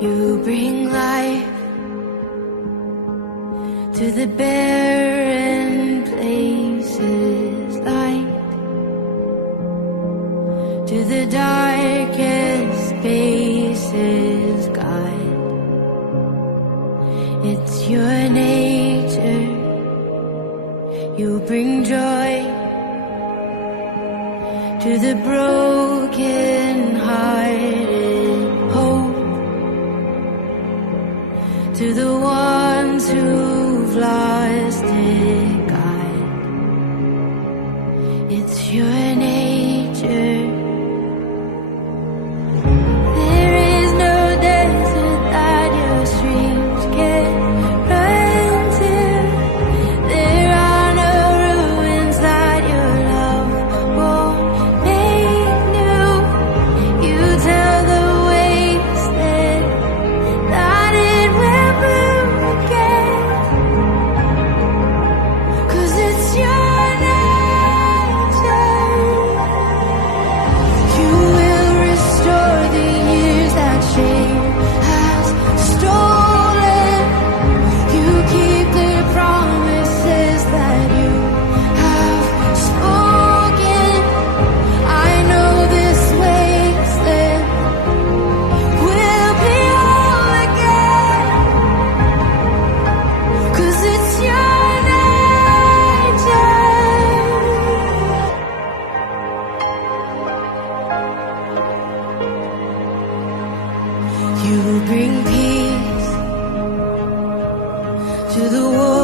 You bring life to the barren places, light to the darkest spaces, God. It's your nature. You bring joy to the broken hearted, hope to the ones who've lost it, God. It's your nature. There is no desert that your streams can run to. There are no ruins that your love won't make new. You tell the wasteland that it will bloom again, 'cause it's your nature. You will restore the years that shame has stolen. You keep the promises that you have spoken. I know this wasteland will be whole again, 'cause it's your nature. You bring peace to the world.